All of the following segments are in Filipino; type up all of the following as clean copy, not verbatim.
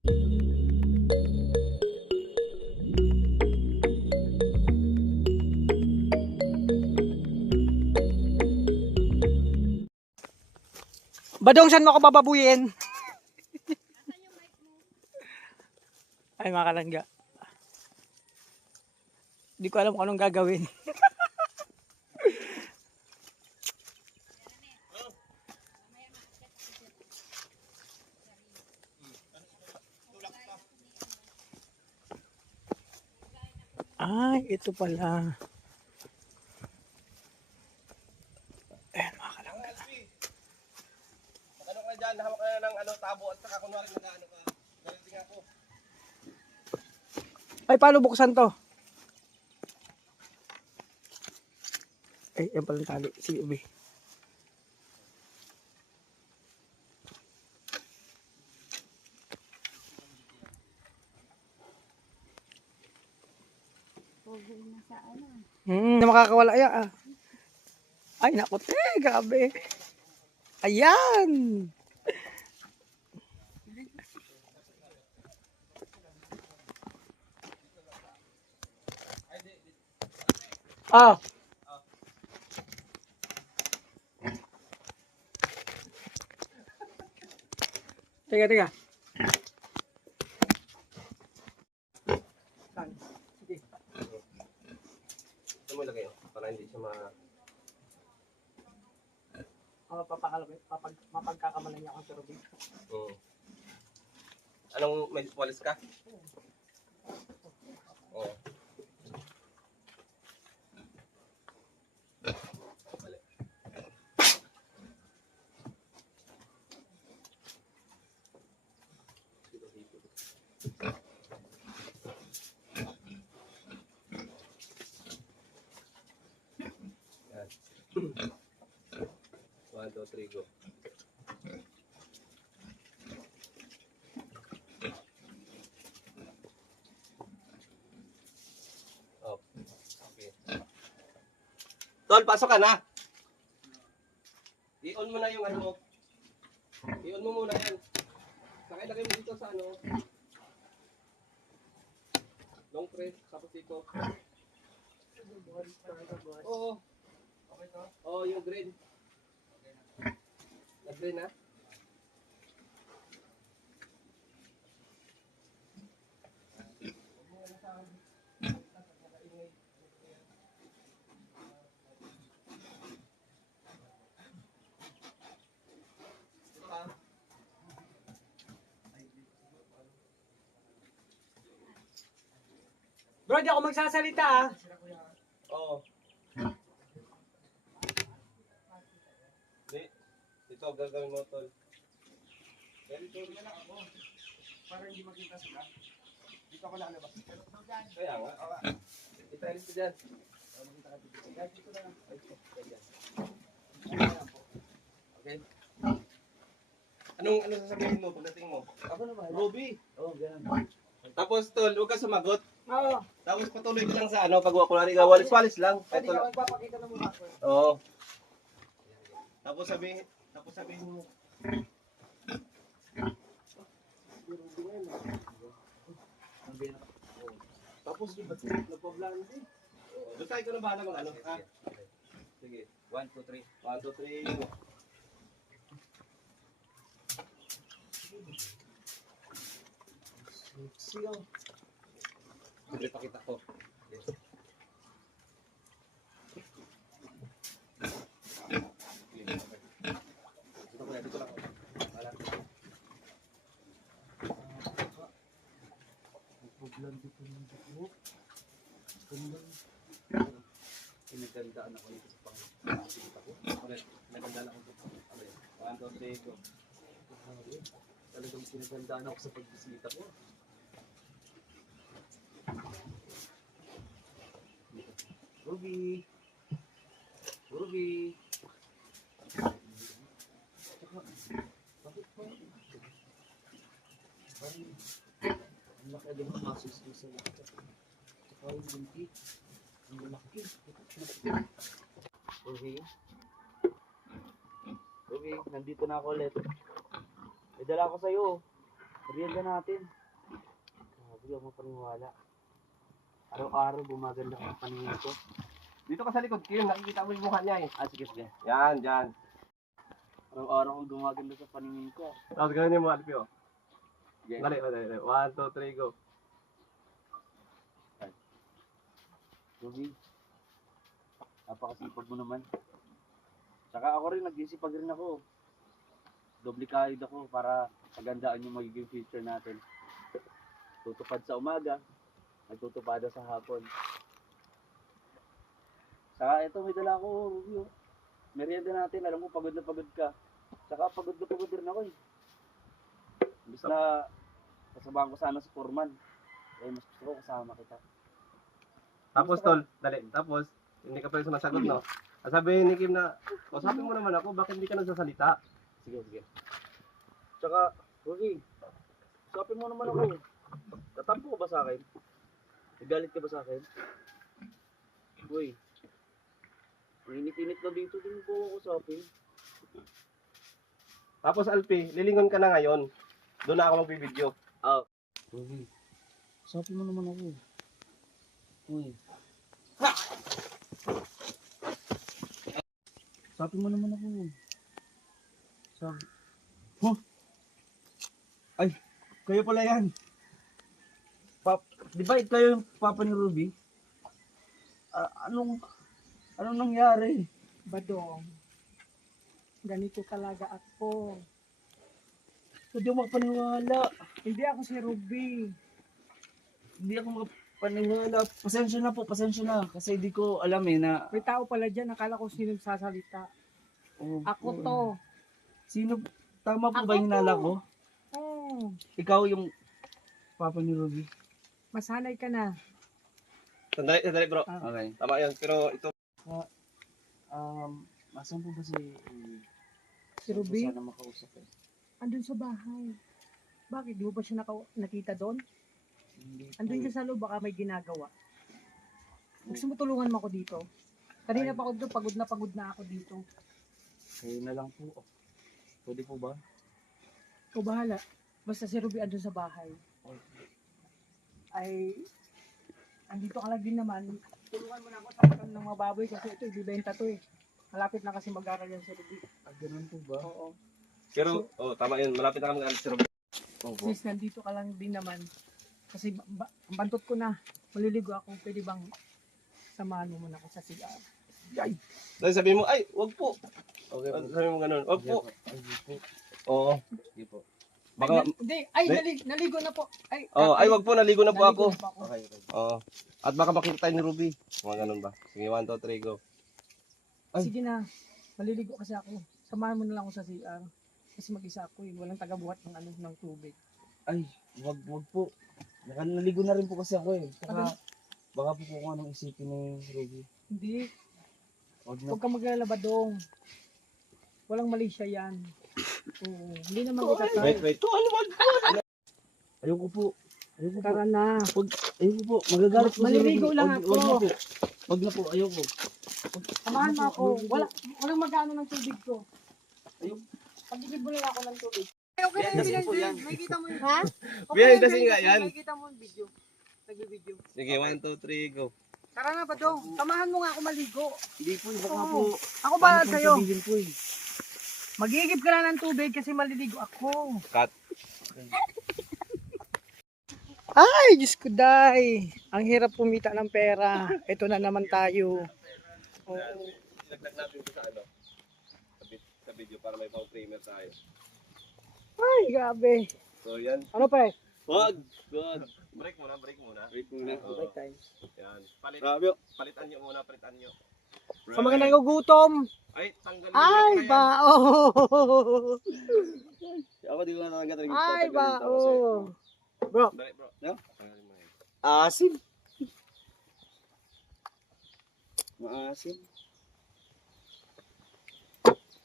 Badong, saan mo ako bababuyin? Ay, mga kalangga. Hindi ko alam kung anong gagawin. Ay, ito pala. Ayan, mga kalangga. Ano ka dyan, hawak ka na ng ano, tabo at saka kunwari nag-ano ka. Galing ako. Ay, paano buksan to? Ay, yan palang tali. Sige, ubi. Na makakawala yan ah. Ay, naku, grabe. Ayan. Ah. Teka. Sige. Ito mo lagay, para hindi siya Mapagkakamalan niya akong turubig. Anong may walis ka? Oo. Yan. 1, 2, 3, go. Oh. Okay. Tol, pasok ka na. I-on mo na yung ano mo. I-on mo muna yan. Lagay mo dito sa ano. Long press, tapos dito. Oo. Okay to? Oo, yung green. Nag-green na? Bro, di ako magsasalita ah. Oo. Ito, gagawin mo tol. Dito na lang ako. Para hindi makita sila. Dito ako lalabas. Kaya nga. Italis ko dyan. Dito na lang. Okay. Anong sasabihin mo pagdating mo? Ako na ba? Ruby. Oo, ganun. Tapos tol, huwag ka sumagot. Oo. Tapos patuloy ka lang sa ano, pag kunwari ka, walis-walis lang. Hindi ka magpapakita ng mukha ko. Oo. Tapos sabihin mo. Tapos di ba nagpa-blande? Basta ikaw na bahala mag ano. Sige. 1, 2, 3. 1, 2, 3. Sigaw. Sige, pakita ko. Dito lang. Wala. Nagpa-blande ko ng buhok. Pinagandaan ako dito sa pang-bisita ko. Pinagandaan ako dito. 1, 2, 3, go. Talagang pinagandaan ako sa pagbisita ko. Ruby. Bakit po? Ang laki din ang masos ko sa lahat. Saka yung binti. Ang laki. Ruby, nandito na ako ulit. May dala ko sa'yo. Merienda natin. Grabe, ako mapaniwala. Araw-araw gumaganda ang paningin ko. Dito ka sa likod, Kim. Nakikita mo yung mukha niya eh. Ah, sige, sige. Yan, dyan. Araw-araw akong gumaganda sa paningin ko. Tapos ganun yung mga Alpio. Sige. Dali, dali. 1, 2, 3, go. Ruby, napakasipag mo naman. Tsaka ako rin, nagsisipag rin ako. Doble kahid ako para pagandaan yung magiging future natin. Tutupad sa umaga, nagtutupada sa hapon. Tsaka ito, may dala ako, Ruby. Oh. Merienda natin, alam mo, pagod na pagod ka. Tsaka pagod na pagod rin ako eh. Imbis na kasamahan ko sana sa foreman. Eh, mas gusto ko kasama kita. Tapos, tol. Dali. Tapos, hindi ka pa rin sumasagot, no? Sabihin ni Kim na, usapin mo naman ako, bakit hindi ka nagsasalita? Sige, sige. Tsaka, Ruby, usapin mo naman ako. Tatampo ka ba sa akin? Nagalit ka ba sa akin? Uy, init-init na dito, din po ako usapin. Tapos, Alpi, lilingon ka na ngayon. Doon na ako magbibideo. Ruby, usapin mo naman ako. Uy. Usapin mo naman ako. Sabi. Huh? Ay, kayo pala yan. Di ba kayo yung papa ni Ruby? Anong nangyari? Badong. Ganito talaga ako. Hindi ako makapaniwala. Hindi ako si Ruby. Hindi ako makapaniwala. Pasensya na po, pasensya na. Kasi di ko alam eh na... May tao pala dyan, nakala ko sino sasalita. Oh, Ako to. Sino? Tama po Ako ba yung nala to. ko? Oh, Ikaw yung papa ni Ruby? masanay ka na. Sandali, bro. Okay. Tama yun. Pero ito, Masan po ba si Si Ruby, Sana makausap eh. andun sa bahay. Bakit? Di mo ba siya nakita doon? Hindi po. Andun siya sa loob, baka may ginagawa. Gusto mo tulungan mo ako dito? Kanina pa ako doon, pagod na ako dito. Kayo na lang po. Pwede po ba? Ikaw bahala. Basta si Ruby andun sa bahay. Ay, andito ka lang din naman. Tulungan mo na ako sa pagkain ng mga baboy kasi ito, ibibenta to eh. Malapit na kasi mag-aral yan si Ruby. Ganun po ba? Oo. pero, tama yun. Malapit na kami mag-alis si Robert. Opo. Since nandito ka lang din naman, kasi bantot ko na, maliligo ako, pwede bang samahan mo muna ako sa sigaw? Ay! Dahil sabihin mo, ay, wag po. Okay po. Sabihin mo ganun, wag po. Sige po. Oo. Sige po. Baka, Naligo na po. Ay, ay, wag po. Naligo na po ako. naligo na po ako. Okay, okay. Oo. At baka makita tayo ni Ruby. Mga ganun ba? Sige, 1, 2, 3, go. Ay. Sige na, maliligo kasi ako. Samahan mo na lang ako sa CR. Kasi mag-isa ako eh, walang taga-buhat ng tubig. Ay, wag po. Naligo na rin po kasi ako eh. Saka, baka po kung anong isipin ni Ruby. Hindi, Wag na. huwag kang maglalaba dong. Walang mali siya yan. Oo, hindi naman kita tayo. Wait. Ano wag po? Ayoko po. Ayoko po. Tara na. Ayoko po. Magagalit po si Maliligo Ruby. lang Wag ako. na po. Wag na po. Ayoko. Samahan mo ako. Walang magano ng tubig ko. Ayun. Pagigib mo lang ako ng tubig. Okay Yan, yan po yan. Makikita mo yun. Ha? Behind the scene nga yan. Makikita mo yung video. Nag-video. Sige, 1, 2, 3, go. Tara na, Badong. Samahan mo nga ako maligo. Hindi po. Baka Oo. po. Ako Paano ba po sa'yo? sabihin po eh? Magigib ka na ng tubig kasi maliligo ako. Cut. Ay, Diyos ko, day. Ang hirap kumita ng pera. Ito na naman tayo. Oo. Ilaglag natin ito sa ano? Sa video para may pang-framer tayo. Ay, gabi. So, yan. Ano pa eh? Wag! Break muna. Break muna. Oo. Break time. Yan. Grabe. Palitan nyo muna, palitan nyo. Sa mga nagugutom. Ay, tanggalin Ay, ba? Oh. Ako di ko natanggat. Ay, ba? Oh. Bro, Dali, bro. No? Tanggalin mo yan. Asim. Maasim.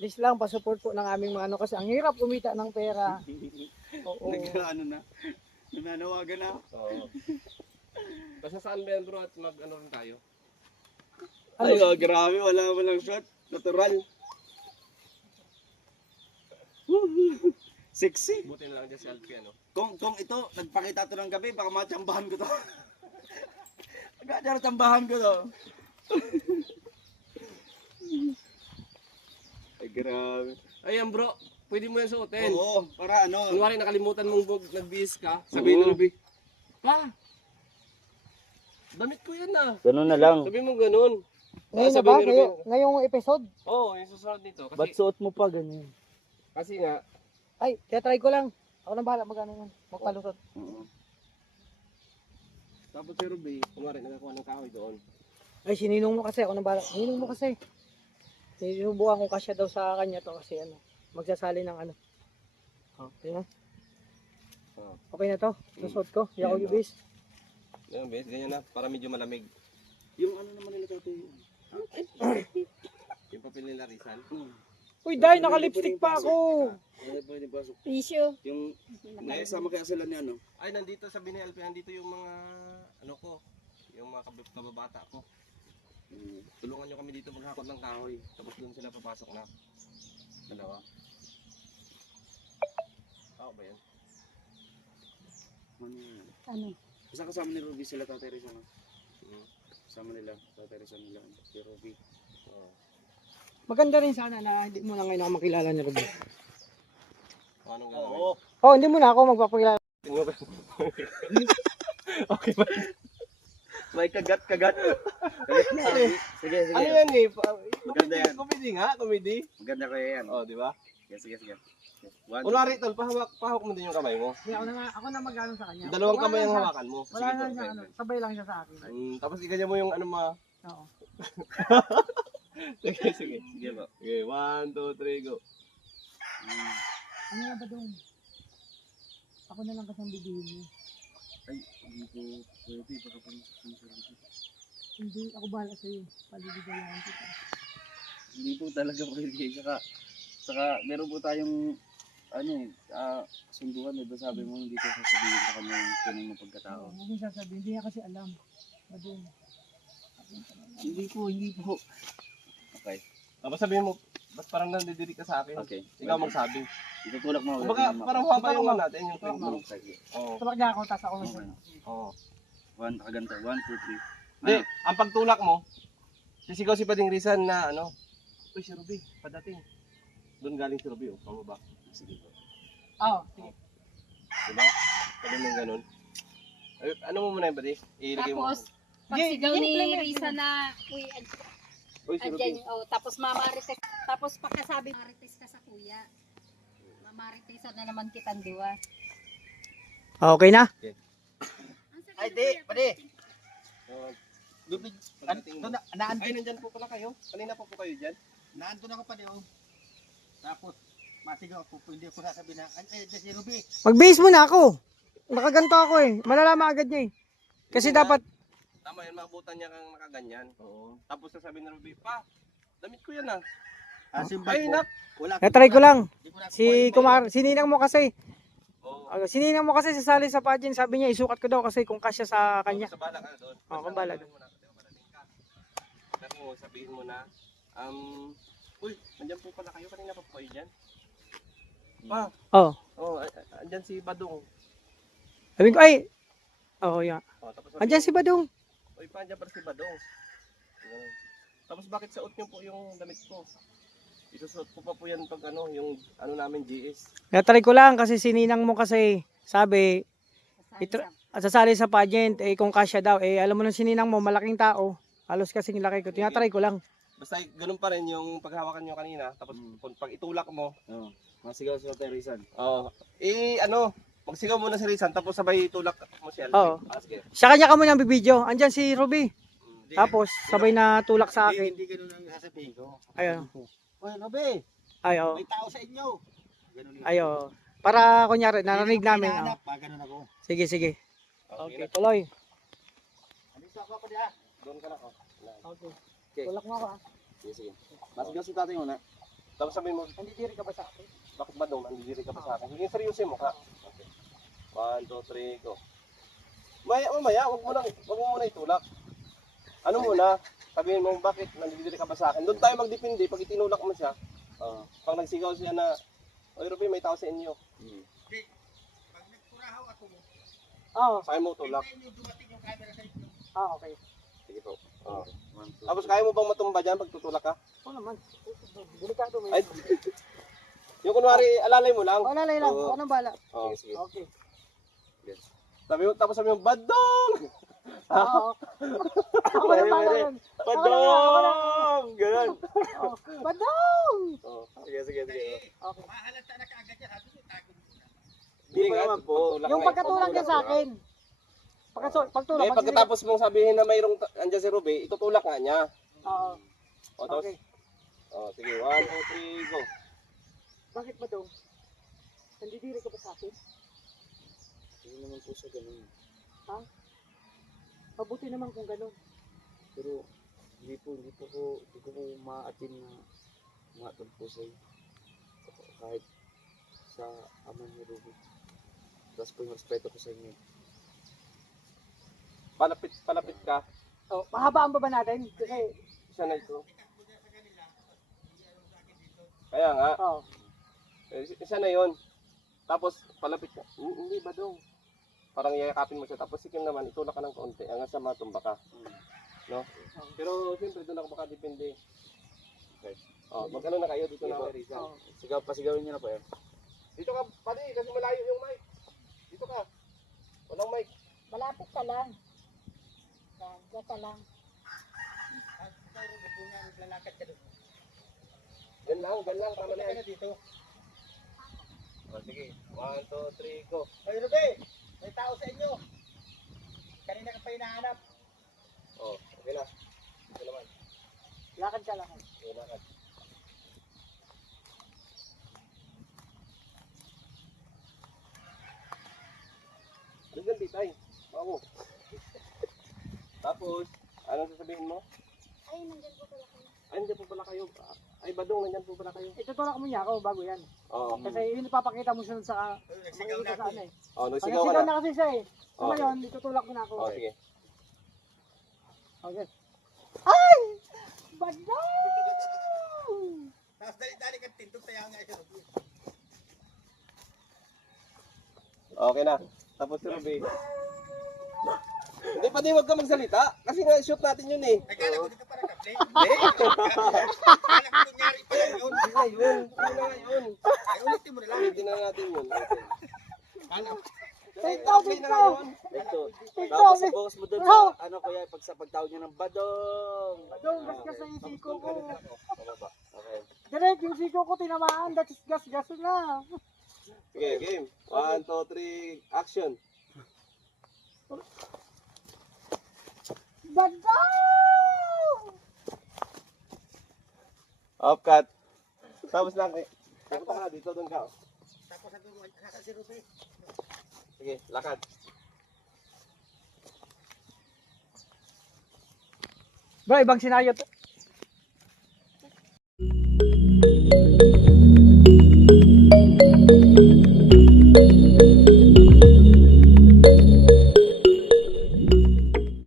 please lang, pasupport po ng aming mga ano kasi ang hirap kumita ng pera. Oo. Nag-ano na. Nananawagan na. Oo. Basta saan ba yan, bro? At mag-ano rin tayo? Ay, grabe. Wala mo lang shot. Natural. Sexy. Buti na lang dyan si Alfie, ano? Kung ito, nagpakita to ng gabi, baka matsambahan ko to. Agad tsambahan ko to. Ay, grabe. Ayan bro, pwede mo yan suotin. Oo, para ano. Kunwari nakalimutan mong nagbihis ka, sabihin Oo. mo, Ruby, pa, damit ko yan ah. Ganun na lang. Sabihin mo ganun. Ngayon na Sabihin ba? ni Ruby, Ngayong episode? Oo, yung susunod nito. Ba't Kasi, suot mo pa ganyan? kasi nga, Ay, kaya try ko lang. Ako nang bahala magano yan. Magpalusot. Oo. tapos si Ruby, kunwari nagakuha ng kahoy doon. Ay, sininong mo kasi. Ako nang bahala. Sininong mo kasi. Sinubukan ko kasya daw sa kanya to kasi ano. Magsasali ng ano. Okay na? Oh. Okay na to. Lusot ko. Hindi ako Yan, gibis. Yan, bes, ganyan na, para medyo malamig. Yung ano naman nila tatay. Yung papel nila Rizal. Uy, dahil naka-lipstick pa ako. Ay, pwede pasok. Tissue. Yung naisama kaya sila ni ano? Ay, nandito sa Binay Alfie, nandito yung mga, ano ko, yung mga kababata ko. Tulungan nyo kami dito maghakot ng kahoy. Tapos doon sila papasok na. Dalawa. Ako ba yan? Ano yan? Ano? Basta kasama ni Ruby sila tatay Rizal. No? Hmm. Kasama nila, tatay Rizal nila. Si Ruby. Oo. Maganda rin sana na hindi mo na ngayon ako makilala ni Ruben. Kung anong gagawin? Oo. Oh, hindi mo na ako magpapakilala. Tingnan ba? Okay ba? May kagat. Sige. Ano yan eh? Maganda yan. Comedy nga, comedy. Maganda kaya yan. Oh, di ba? Sige. One, Kunwari tol, pahawak mo din yung kamay mo. Hindi, ako na magano sa kanya. Dalawang Wala kamay ang na siya. hawakan mo. Wala na siya, ano, sabay lang siya sa akin. Tapos iganyan mo yung ano ma. Oo. Sige. Sige po. Okay, 1, 2, 3, go. Ano na ba doon? Ako na lang kasi ang bibihin mo. Ay, hindi po pwede. Baka pumasok ng sarili. Hindi, ako bahala sa'yo. Palibigayan kita. Hindi po talaga pwede. Saka meron po tayong sundukan. Diba sabi mo hindi ko sasabihin sa kanya yung tunay na pagkatao. Oo, huwag mo sasabihin. Hindi niya kasi alam. Badun. Hindi po. Okay. Tapos sabihin mo, ba't parang nandidirik ka sa akin? Okay. Ikaw magsabi. Itutulak mo. Kumbaga, parang hawak yung ano natin, yung Tama. finger. Sige. Oo. Tulak niya ako, tas ako Okay. nasa. Oo. Nakaganto. 1, 2, 3. Hindi, ang pagtulak mo, sisigaw si Pading Rizal na ano, uy si Ruby, padating. Doon galing si Ruby, oh, pababa. Sige po. Oo, sige. Diba? Sabi mo ganun. Ay, ano mo muna yun, Padi? Ilagay mo. Tapos, pagsigaw Game, ni game, game. Risa na, uy, Uy, si Ruby. andyan, oh, tapos mamarites, tapos pagkasabi, mamarites ka sa kuya. Mamaritesan na naman kitang diwa. Okay na? Ay, di, pwede. Oh, Bibig. pagdating mo. Ay, nandyan po pala kayo. Kanina po kayo dyan. Naandun ako pa niyo. Tapos, masigaw ako, hindi ko sasabihin na, si Ruby. Mag-base mo na ako. Nakaganto ako eh. Malalaman agad niya eh. Kasi Yun nga. dapat, Tama yun, mabutan niya kang nakaganyan. Oo. Tapos sasabihin ng Ruby, pa, damit ko yan ah. Simbag Ay, ko, nak. wala natry ko lang. Hindi ko na Sininang mo kasi. Oo. Sininang mo kasi sasali sa pageant. Sabi niya, isukat ko daw kasi kung kasya sa kanya. Sa bala ka doon. Oo, kung bala doon. Tapos mo, sabihin mo na, uy, andyan po pala kayo. Kanina pa po kayo dyan. Pa, Oo. oh, andyan si Badong. Sabi ko, ay. Oo, yan. Oh, tapos Andyan si Badong. uy, pa, andyan pala si Badong. Ganun. Tapos bakit suot niyo po yung damit ko? Isusuot ko pa po yan pag ano, yung ano namin GS. Natry ko lang kasi sininang mo kasi. Sabi, sasali sa pageant. Eh, kung kasya daw. Eh, alam mo nung sininang mo, malaking tao. Halos kasing laki ko. Tinatry ko lang. Basta ganun pa rin yung paghawakan nyo kanina. Tapos kung pag itulak mo, Oo. Masigaw sa tatay Rizal. ano, magsigaw muna si Rizan tapos sabay tulak mo si Alvin. Oo. Sige. Sa kanya ka muna ang bibidyo. Andyan si Ruby. Tapos, sabay na tulak sa akin. Hindi ganun ang sasabihin ko. Ayun. Uy, Ruby, Ayo. may tao sa inyo. Ganun lang. Ayo. Para kunyari, narinig namin. Oh. Hinahanap, ganun ako. Sige, sige. Okay. Okay, tuloy. Andito ako diha. Doon ka na ako. Okay. Okay. Tulak mo ako ah. Sige. Masigaw sa tatay muna. Tapos sabihin mo, Hindi diri ka ba sa akin? bakit ba daw nandidiri ka pa sa akin? Hindi seryoso mo ka. Okay. 1, 2, 3, go. Mamaya, wag mo muna itulak. Ano muna, sabihin mo bakit nandidiri ka pa sa akin. Doon tayo magdepende pag itinulak mo siya. Pag nagsigaw siya na, oy Ruby, may tao sa inyo. Di, pag nagpurahaw ako, Oo. Kaya mo tulak. hintayin nyo dumating yung camera sa inyo. Okay. Sige po. Oh. 1, 2, Tapos kaya mo bang matumba dyan pag tutulak ka? Oo naman. Delikado mo Ay, yun. yung kunwari, alalay mo lang. Wala lang. Oo. Anong bala? Oh. sige. Okay. Sabi mo, tapos sabi mo, Badong! Oo. Ako Pwede, na bala pwede. nun. Badong! Ganun. Oh, Badong! Oh. Sige, sige, sige. Okay. Mahalata na kaagad yan, sabi mo, tago mo na. Hindi pa naman po. Yung pagkatulak niya sa akin. Pagtulak. Hindi, pagkatapos mong sabihin na mayroong andyan si Ruby, itutulak nga niya. Oo. O, tapos, Okay. oh, sige, 1, 2, 3, go. Bakit Badong? Nandidiri ka ba sa akin? Hindi naman po sa ganun. Mabuti naman kung ganun. Pero hindi ko po ma-attend na umatod po sa iyo. Kahit sa ama ni Ruby. Tapos po yung respeto ko sa inyo. Palapit ka. Oh, mahabaan ba natin? Kasi, Isa na ito. Kaya nga, oh. isa na yon. Tapos, palapit ka. Hindi, Badong. Parang yayakapin mo siya. Tapos, sikim naman, itulak ka ng konti. Hanggang sa matumba ka. No? Pero, siyempre, doon ako makadepende. Okay. Oh, mag-ano na kayo dito Sige na po. kay Rizal. Oh. Pasigawin niyo na po yan. Dito ka, pati, kasi malayo yung mic. Dito ka. Walang mic. Malapit ka lang. Yan, diyan ka lang. Ikaw rin, kung nga naglalakad ka doon. Gan lang, tama na Punta ka yan. na dito. Oh, sige, 1, 2, 3, go. Ay, Ruby, may tao sa inyo. Kanina ka pa hinahanap. Oh, okay na. Ito naman. Lakad ka lang. Okay na. Nandiyan, Bitay. Ako. Tapos, anong sasabihin mo? Ay, nandiyan po pala kayo. Ay, nandiyan po pala kayo. Ay, Badong, nandiyan po pala kayo. Itutulak mo niya ako bago yan. Oo. Kasi yun ipapakita mo sunod sa Nagsigaw na sa ako. ano eh. Oh, Pag nagsigaw ka nagsigaw na. na kasi siya eh. So Okay. ngayon, itutulak mo na ako. Oh, sige. Okay. Ay! Badong! Tapos dali-dali kang tindog tayo nga ito. Okay na. Tapos si Ruby. Hindi pa di wag ka magsalita. Kasi nga shoot natin yun eh. Nagkala ko dito para kaple. Hindi. Kala ko kunyari pa lang yun. Hindi na yun. Hindi na nga yun. Ay, ulitin mo na lang. Hindi na natin yun. Okay. Kala ko. Okay na nga yun. Ito. Ito, Tapos may- focus mo doon Bro! sa ano kuya pag pagtawag niyo ng badong. Badong, gasgas sa isiko ko. Pababa. Okay. Direk, yung siko ko tinamaan. That is gas na. Sige, game. 1, 2, 3, action. Badong! Off cut. Tapos lang eh. Pupunta ka na dito, doon ka. Tapos sabi mo, nasa si Ruby. Sige, lakad. Bro, ibang senaryo to.